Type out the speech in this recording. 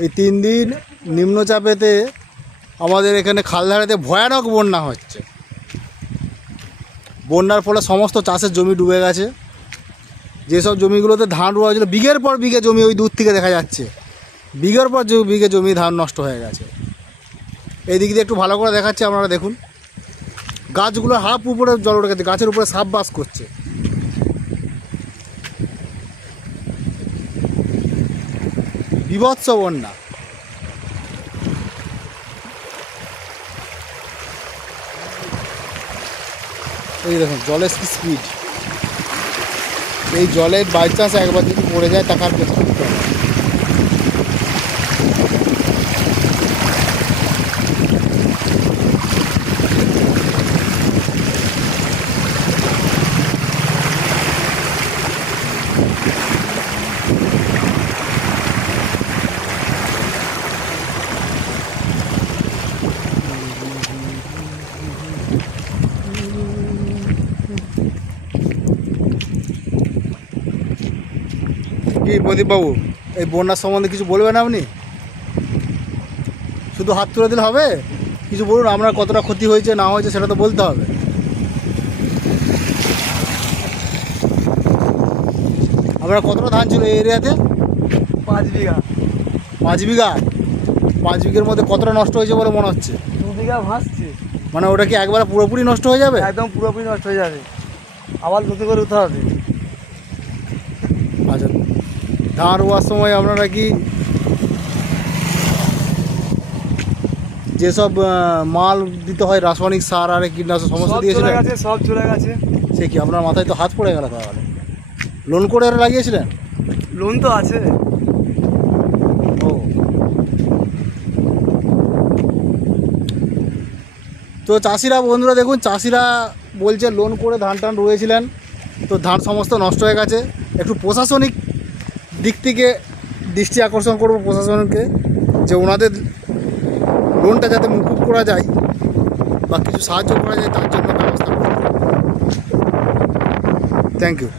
এই তিন দিন নিম্নচাপেতে আমাদের এখানে খালধারাতে ভয়ানক বন্যা হচ্ছে। বন্যার ফলে সমস্ত চাষের জমি ডুবে গেছে। যেসব জমিগুলোতে ধান রোয়া হয়েছিল, বিঘের পর বিঘে জমি ওই দূর থেকে দেখা যাচ্ছে। বিঘের পর বিঘে জমি ধান নষ্ট হয়ে গেছে। এই দিক দিয়ে একটু ভালো করে দেখাচ্ছে আপনারা দেখুন। গাছগুলো হাফ উপরে জল উঠে গেছে, গাছের উপরে সাপ বাস করছে। বিভৎস বন্যা। এই দেখুন, জলের কি স্পিড এই জলের বাই চান্স একবার যদি পড়ে যায় টাকার আর কি প্রদীপবাবু এই বন্যার সম্বন্ধে কিছু বলবেন আপনি? শুধু হাত তুলে দিলে হবে? কিছু বলুন আপনার কতটা ক্ষতি হয়েছে না হয়েছে সেটা তো বলতে হবে। আপনার কতটা ধান ছিল এই এরিয়াতে? পাঁচ বিঘা। পাঁচ বিঘা? পাঁচ বিঘের মধ্যে কতটা নষ্ট হয়েছে বলে মনে হচ্ছে? দু বিঘা ভাসছে। মানে ওটা কি একবারে পুরোপুরি নষ্ট হয়ে যাবে? একদম পুরোপুরি নষ্ট হয়ে যাবে। আবার নতুন করে উঠতে হবে। আচ্ছা ধান রোয়ার সময় আপনারা কি যেসব মাল দিতে হয় রাসায়নিক সার আর কীটনাশক সমস্ত দিয়েছিলেন? গেছে সব চলে গেছে। সে কি আপনার মাথায় তো হাত পড়ে গেল তাহলে? লোন করে আর লাগিয়েছিলেন? লোন তো আছে। তো চাষিরা, বন্ধুরা দেখুন, চাষিরা বলছে লোন করে ধান টান রয়েছিলেন, তো ধান সমস্ত নষ্ট হয়ে গেছে। একটু প্রশাসনিক দিক থেকে দৃষ্টি আকর্ষণ করব প্রশাসনকে, যে ওনাদের লোনটা যাতে মুকুব করা যায় বা কিছু সাহায্য করা যায়, তার জন্য ব্যবস্থা থ্যাংক ইউ